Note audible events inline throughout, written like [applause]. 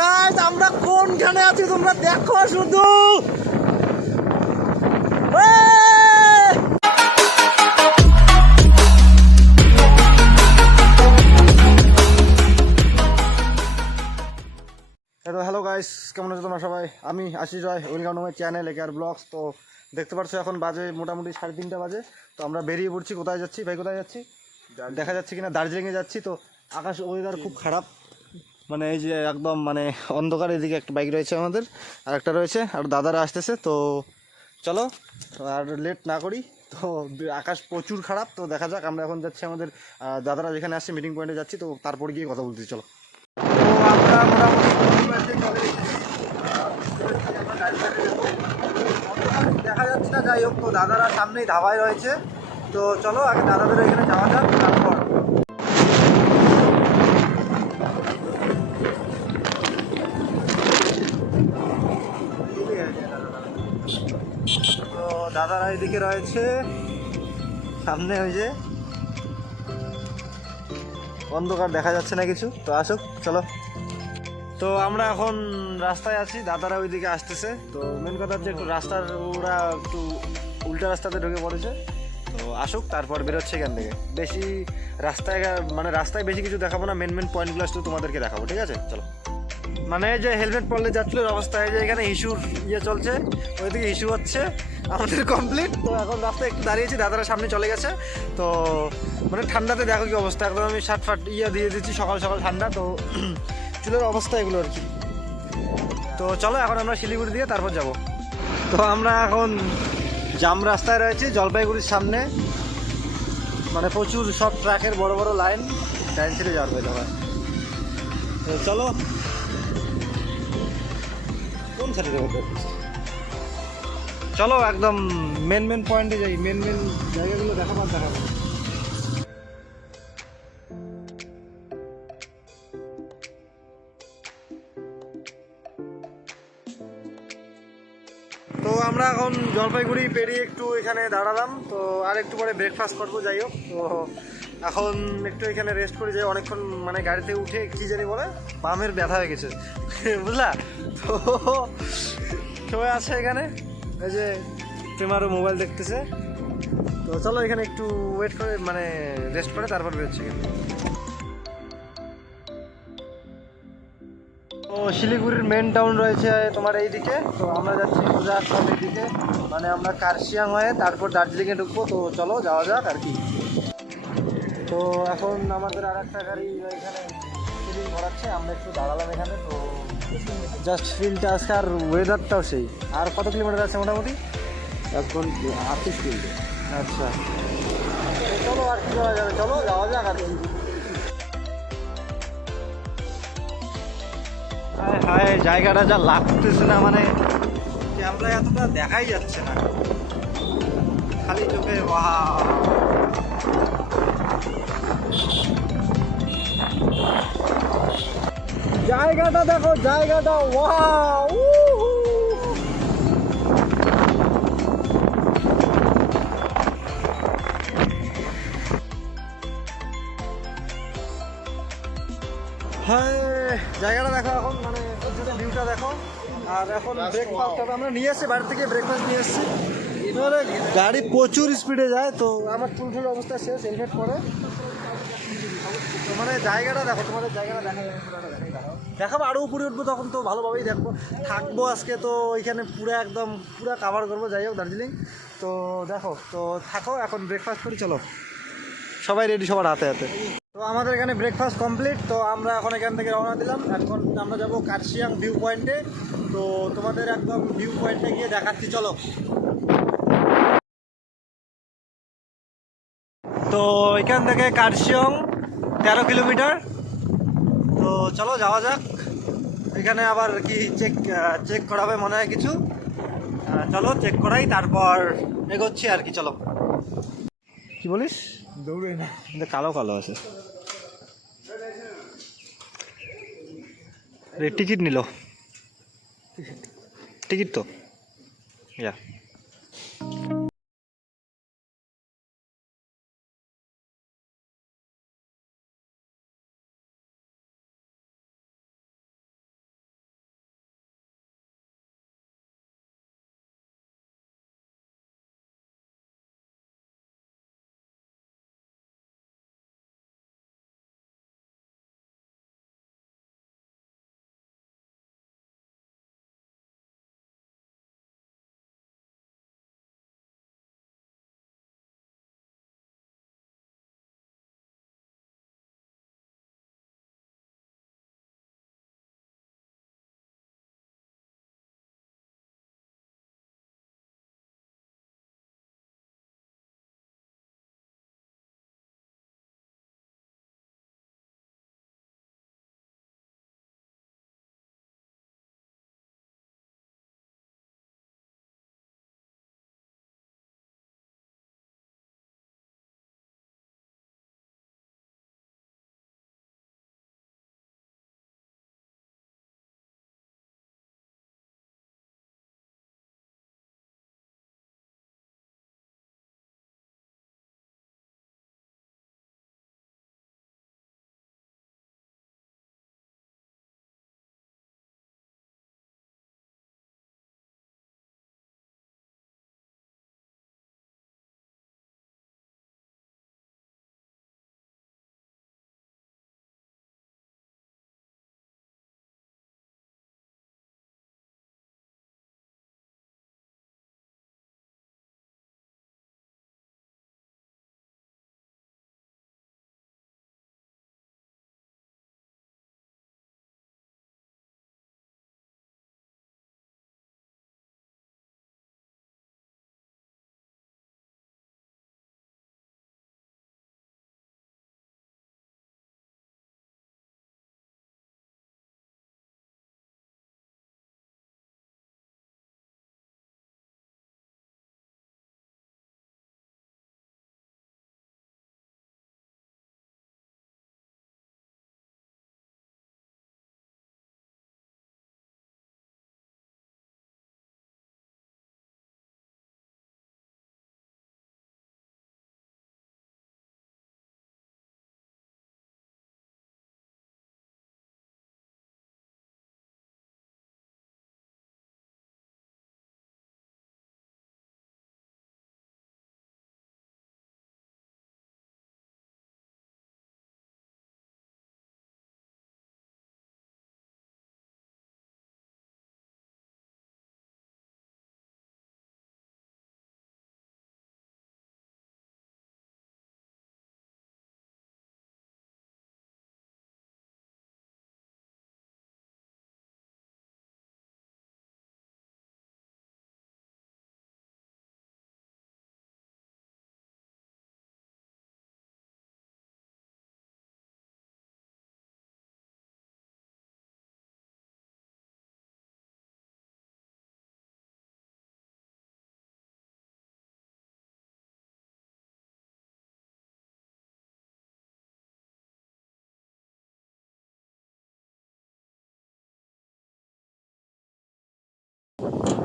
Guys আমরা কোনখানে আছি? তোমরা দেখো শুধু। হ্যালো হ্যালো গাইস কেমন আছো তোমরা সবাই? আমি Ashish Roy welcome to my channel AKR blogs তো দেখতে পাচ্ছ এখন বাজে মোটামুটি সাড়ে তিনটা বাজে। তো আমরা বেরিয়ে পড়ছি কোথায় যাচ্ছি? ভাই কোথায় যাচ্ছি? দেখা যাচ্ছে কিনা? দার্জিলিংয়ে যাচ্ছি তো আকাশ ওয়েদার খুব খারাপ। মানে এই যে একদম মানে অন্ধকার এদিকে একটা বাইক রয়েছে আমাদের, আর একটা রয়েছে, আর দাদারা আসতেছে, তো চলো, আর লেট না করি, তো আকাশ প্রচুর খারাপ, তো দেখা যাক, আমরা এখন যাচ্ছি আমাদের দাদারা যেখানে আসছে মিটিং পয়েন্টে যাচ্ছি, তো তারপরে গিয়ে কথা বলতে চলো। দেখা যাচ্ছে না, যাই হোক, তো দাদারা সামনেই ধাবায় রয়েছে, তো চলো, আগে দাদাদের এখানে যাওয়া যাক, তারপর দাদারা এদিকে রয়েছে। সামনে ওই যে অন্ধকার দেখা যাচ্ছে না কিছু। তো আসুক, চলো। তো আমরা এখন রাস্তায় আছি, দাদারা ওইদিকে আসতেছে। তো মেন কথা হচ্ছে একটু রাস্তার ওরা একটু উল্টা রাস্তাতে ঢুকে পড়েছে। তো আসুক, তারপর বেরোচ্ছে এখান থেকে। বেশি রাস্তায় মানে রাস্তায় বেশি কিছু দেখাবো না মেন মেন পয়েন্টগুলো শুধু তোমাদেরকে দেখাবো, ঠিক আছে? চলো। মানে যে হেলমেট পরলে যাচ্ছিল অবস্থায় যে এখানে ইস্যুর ইয়ে চলছে, ওইদিকে ইস্যু হচ্ছে, আমাদের কমপ্লিট তো এখন রাস্তায় একটু দাঁড়িয়েছি, দাদারা সামনে চলে গেছে। তো মানে ঠান্ডাতে দেখো কি অবস্থা, একদম আমি শার্ট ফাট ইয়ে দিয়ে দিচ্ছি, সকাল সকাল ঠান্ডা, তো [clears throat] চুলের অবস্থা এগুলো আর কি। তো চলো, এখন আমরা শিলিগুড়ি দিয়ে তারপর যাব। তো আমরা এখন জাম রাস্তায় রয়েছি, জলপাইগুড়ির সামনে। মানে প্রচুর সব ট্রাকের বড় বড় লাইন লাইন ছেড়ে যাওয়ার হয়ে চলো চলো একদম মেন মেন পয়েন্টে যাই মেন মেন জায়গাগুলো দেখাবার দেখাবো তো আমরা এখন জলপাইগুড়ি পেরিয়ে একটু এখানে দাঁড়ালাম, তো আর একটু পরে ব্রেকফাস্ট করব, যাই হোক। তো এখন একটু এখানে রেস্ট করে যাই অনেকক্ষণ মানে গাড়িতে উঠে কি জানি বলে, বামের ব্যথা হয়ে গেছে। [laughs] বুঝলা? তো [laughs] সবাই আছে এখানে? এই যে প্রেমারও মোবাইল দেখতেছে। তো চলো এখানে একটু ওয়েট করে মানে রেস্ট করে, তারপর বেরোচ্ছি এখানে। তো শিলিগুড়ির মেন টাউন রয়েছে তোমার এইদিকে। তো আমরা যাচ্ছি পূজা সবের দিকে। মানে আমরা কার্শিয়াং হয়ে তারপর দার্জিলিংয়ে ঢুকবো। তো চলো যাওয়া যাক আর কি। তো এখন আমাদের আর একটা গাড়ি এখানে ফিলিং ভরাচ্ছে আমরা একটু দাঁড়ালাম এখানে তো জাস্ট ফিলটা আজকে আর ওয়েদারটাও সেই। আর কত কিলোমিটার আছে মোটামুটি? এখন আটত্রিশ কিলো আচ্ছা। চলো আর কি করা যাবে? চলো যাওয়া যাক আর হায় জায়গাটা যা লাগতেছে না মানে ক্যামেরা এতটা দেখাই যাচ্ছে না। খালি চোখে বাহ জায়গাটা দেখো, জায়গাটা, ওয়াও! জায়গাটা দেখো এখন মানে ভিউটা দেখো। আর এখন ব্রেকফাস্ট আমরা নিয়ে এসেছি, বাড়ি থেকে ব্রেকফাস্ট নিয়ে এসেছি। গাড়ি প্রচুর স্পিডে যায়, তো আমার চুলচুল অবস্থা শেষ হেলমেট পরে। তো মানে জায়গাটা দেখো, তোমাদের জায়গাটা দেখা দেখাই দেখো দেখাবো আরও উপরে উঠবো তখন তো ভালোভাবেই দেখব। থাকব আজকে তো ওইখানে পুরো একদম, পুরো কাভার করব, যাই হোক, দার্জিলিং। তো দেখো, তো থাকো, এখন ব্রেকফাস্ট করি, চলো। সবাই রেডি সবার হাতে হাতে। তো আমাদের এখানে ব্রেকফাস্ট কমপ্লিট তো আমরা এখন এখান থেকে রওনা দিলাম। এখন আমরা যাব কার্শিয়াং ভিউ পয়েন্টে তো তোমাদের একদম ভিউ পয়েন্টে গিয়ে দেখাচ্ছি, চলো। তো এখান থেকে কার্শিয়ং তেরো কিলোমিটার। তো চলো যাওয়া যাক। এখানে আবার কি চেক চেক করাবে মনে হয় কিছু। চলো চেক করাই তারপর এগোচ্ছি আর কি চলো। কি বলিস? দৌড়ে না। কিন্তু কালো কালো আছে। টিকিট নিল। টিকিট। তো। ইয়া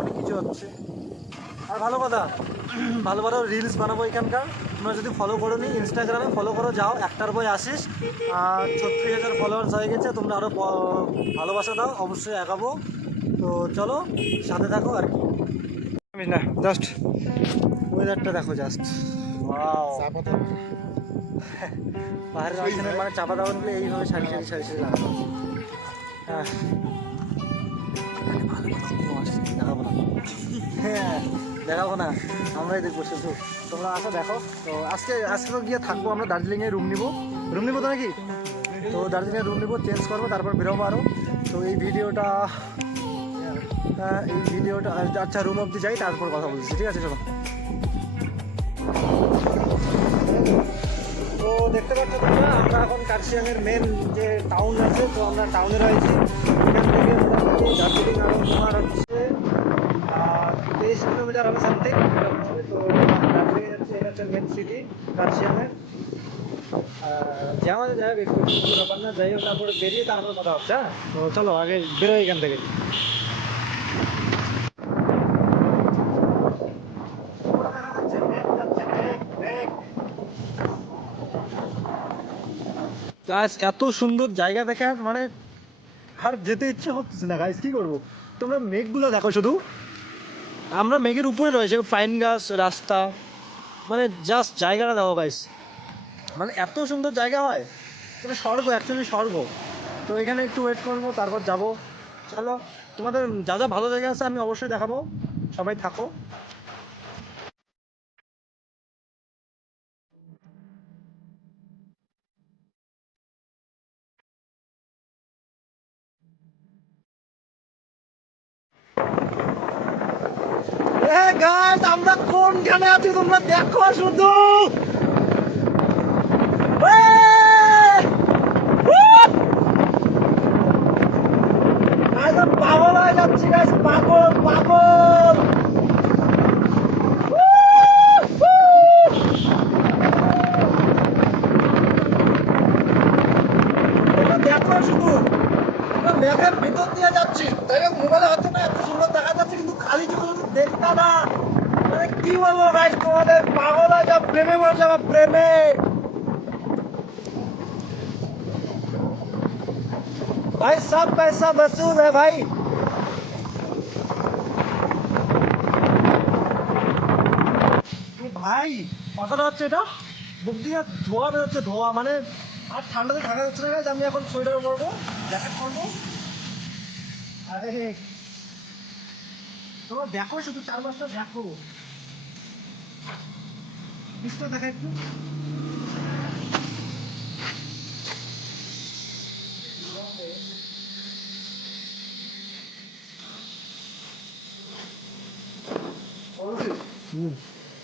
অনেক কিছু হচ্ছে? আর ভালো কথা ভালো ভালো রিলস বানাবো এখানকার। তোমরা যদি ফলো করো নি ইনস্টাগ্রামে ফলো করো যাও একটার বই আসিস। আর ছত্রিশ হাজার ফলোয়ার্স হয়ে গেছে তোমরা আরও ভালোবাসা দাও অবশ্যই এগাবো তো চলো সাথে থাকো আর কি। না জাস্ট ওয়েদারটা দেখো জাস্ট পাহাড়ের মানে চাপা দাবানগুলো এইভাবে সারি সারি সারি সারি লাগানো আছে। দেখাবো না। হ্যাঁ দেখাবো না আমরাই দেখব শুধু। তোমরা আসো, দেখো। তো আজকে আজকে গিয়ে থাকব, আমরা দার্জিলিংয়ে রুম নিবো। রুম নিবো তো নাকি? তো দার্জিলিংয়ে রুম নিবো চেঞ্জ করব, তারপর বেরোবো আরও তো এই ভিডিওটা এই ভিডিওটা আচ্ছা রুম অবধি যাই, তারপর কথা বলছি। ঠিক আছে, চলো। তো দেখতে পাচ্ছ তোমরা, আমরা এখন কার্শিয়াংয়ের মেন যে টাউন আছে, তো আমরা টাউনে রয়েছি। এখান থেকে দার্জিলিং তোমার হচ্ছে কিলোমিটার হবে সামথিং তো দার্জিলিং হচ্ছে মেন সিটি কার্শিয়াংয়ের যেমন যাই হোক বেরিয়ে কথা চলো আগে বেরোই এখান থেকে এত সুন্দর জায়গা দেখার মানে আর যেতে ইচ্ছে হচ্ছে না গাছ কি করব? তোমরা মেঘগুলো দেখো শুধু। আমরা মেঘের উপরে রয়েছে ফাইন গাছ, রাস্তা। মানে জাস্ট জায়গাটা দেখো গাইস মানে এত সুন্দর জায়গা হয়। মানে স্বর্গ অ্যাকচুয়ালি স্বর্গ। তো এখানে একটু ওয়েট করব, তারপর যাব। চলো, তোমাদের যা যা ভালো জায়গা আছে আমি অবশ্যই দেখাবো। সবাই থাকো। গাইস আমরা কোনখানে আছি তোমরা দেখো শুধু! পাগল হয়ে যাচ্ছি গাইস পাগল পাগল। দেখো শুধু। মেঘের ভিতর দিয়ে যাচ্ছি। তাই মোবাইলে হচ্ছে না এত সুন্দর দেখা যাচ্ছে কিন্তু খালি চোখে শুধু দেখতে না মানে কি বলবো ভাই তোমাদের পাগল হয়ে যা প্রেমে মরে যাবো প্রেমে भाई सब पैसा वसूल है भाई এ ভাই কথাটা হচ্ছে এটা বুক দিয়ে ধোয়া বেরোচ্ছে ধোয়া মানে আর ঠান্ডাতে থাকা যাচ্ছে না guys, আমি এখন সোয়েটার পরবো জ্যাকেট পরবো আরে তোমরা দেখো শুধু চার পাঁচটা দেখো। পিসটা দেখা একটু।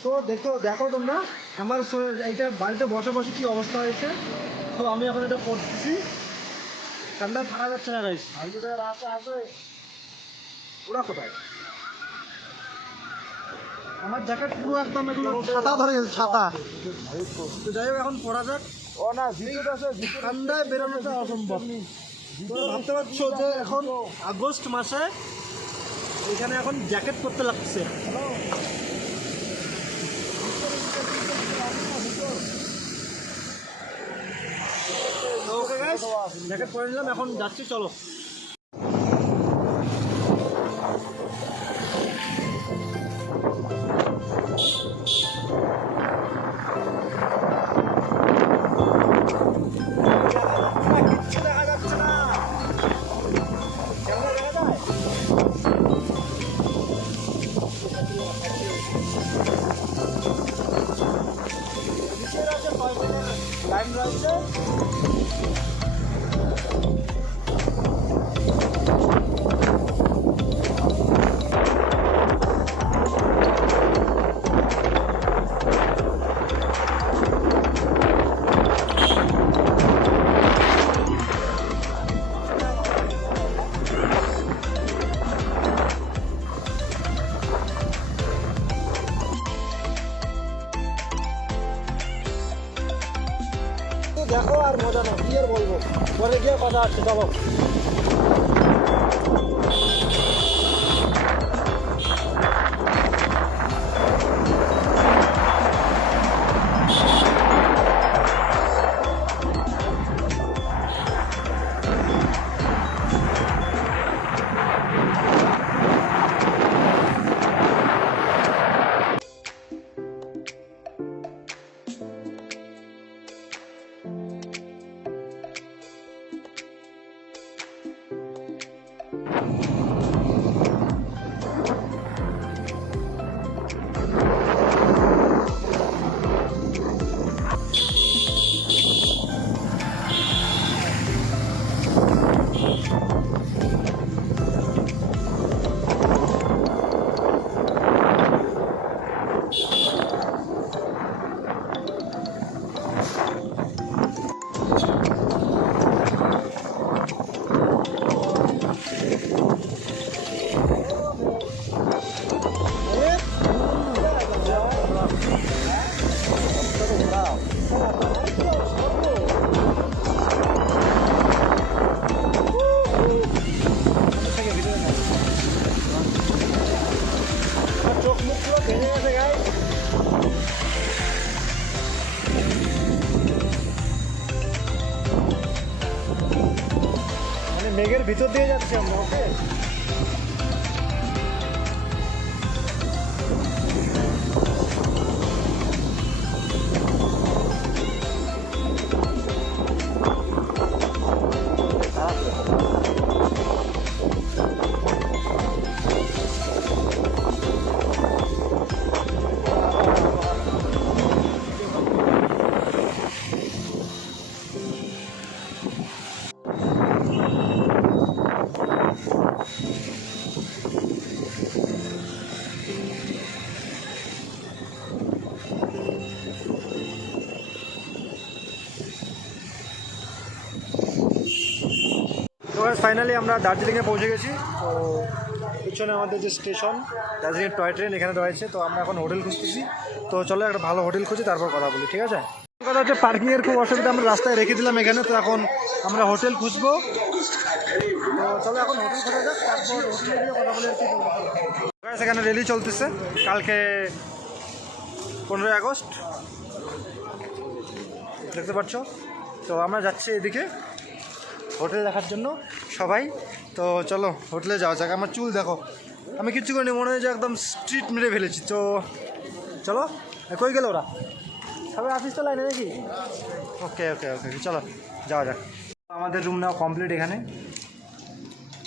তো দেখো দেখো তোমরা আমার এইটা বাড়িতে বসে বসে কি অবস্থা হয়েছে? তো আমি এখন এটা করতেছি। ঠান্ডা থাকা যাচ্ছে না গাইস আছে। ওরা কোথায়? আমার জ্যাকেট পুরো একদম এগুলো ছাতা ধরে গেছে ছাতা তো যাই হোক এখন পড়া যাক। ও না ঠান্ডায় বেরোনোটা অসম্ভব। ভাবতে পারছ যে এখন আগস্ট মাসে এখানে এখন জ্যাকেট করতে লাগছে। জ্যাকেট পরে নিলাম এখন যাচ্ছি চলো। আর মজা নাও কি আর বলব? পরে গিয়ে কথা আসছে চলো। মেঘের ভিতর দিয়ে যাচ্ছি আমরা ওকে ফাইনালি আমরা দার্জিলিংয়ে পৌঁছে গেছি। তো পিছনে আমাদের যে স্টেশন, দার্জিলিং টয় ট্রেন এখানে রয়েছে, তো আমরা এখন হোটেল খুঁজতেছি। তো চলো একটা ভালো হোটেল খুঁজি, তারপর কথা বলি, ঠিক আছে? কথা হচ্ছে পার্কিংয়ের খুব অসুবিধা, আমরা রাস্তায় রেখে দিলাম এখানে, তো এখন আমরা হোটেল খুঁজবো। তো চলো এখন হোটেল খোঁজা যাক, তারপর এখানে রেলি চলতেছে, কালকে পনেরোই আগস্ট। দেখতে পাচ্ছ? তো আমরা যাচ্ছি এদিকে। হোটেল দেখার জন্য সবাই। তো চলো, হোটেলে যাওয়া যাক। আমার চুল দেখো, আমি কিচ্ছু করিনি, মনে হয় যে একদম স্ট্রিট মেরে ফেলেছি। তো চলো কই গেল ওরা? সবাই আসিস তো লাইনে নাকি? ওকে ওকে ওকে চলো, যাওয়া যাক। আমাদের রুম নেওয়া কমপ্লিট এখানে।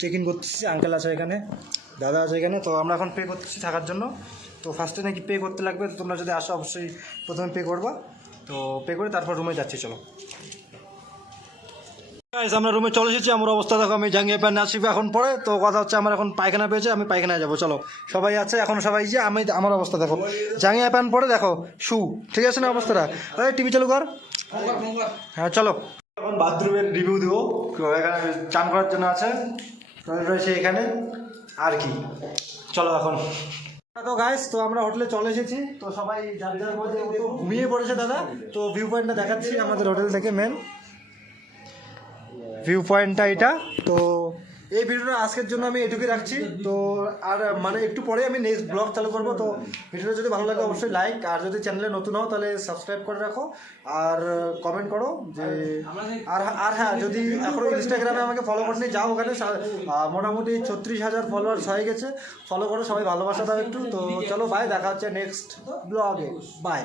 চেক ইন করতেছি আঙ্কেল আছে এখানে, দাদা আছে এখানে। তো আমরা এখন পে করতেছি থাকার জন্য। তো ফার্স্টে নাকি পে করতে লাগবে। তো তোমরা যদি আসো, অবশ্যই প্রথমে পে করবা। তো পে করে তারপর রুমে যাচ্ছি, চলো। আমরা রুমে চলে এসেছি, আমার অবস্থা দেখো, আমি জাঙ্গিয়ে প্যান্ট আসিবে এখন পরে তো কথা হচ্ছে আমার এখন পায়খানা পেয়েছে, আমি পায়খানায় যাব, চলো। সবাই আছে, এখন সবাই যে, আমি, আমার অবস্থা দেখো। জাঙ্গিয়া প্যান্ট পরে দেখো, শু, ঠিক আছে না অবস্থাটা? ওই টিভি চালু কর। হ্যাঁ চলো। এখন বাথরুমের রিভিউ দেবো, এখানে চান করার জন্য আছে, রয়েছে এখানে, আর কি। চলো এখন। তো গাইস তো আমরা হোটেলে চলে এসেছি, তো সবাই যার যার মধ্যে ঘুমিয়ে পড়েছে দাদা, তো ভিউ পয়েন্টটা দেখাচ্ছি আমাদের হোটেল থেকে মেন ভিউ পয়েন্টটা এটা। তো এই ভিডিওটা আজকের জন্য আমি এটুকুই রাখছি। তো আর মানে একটু পরে আমি নেক্সট ব্লগ চালু করব। তো ভিডিওটা যদি ভালো লাগে, অবশ্যই লাইক আর যদি চ্যানেলে নতুন হও, তাহলে সাবস্ক্রাইব করে রাখো। আর কমেন্ট করো যে, আর আর হ্যাঁ যদি এখনও ইনস্টাগ্রামে আমাকে ফলো করতে যাও ওখানে। মোটামুটি ছত্রিশ হাজার ফলোয়ার্স হয়ে গেছে। ফলো করো, সবাই ভালোবাসা দাও একটু। তো চলো বাই দেখা হচ্ছে নেক্সট ব্লগে বাই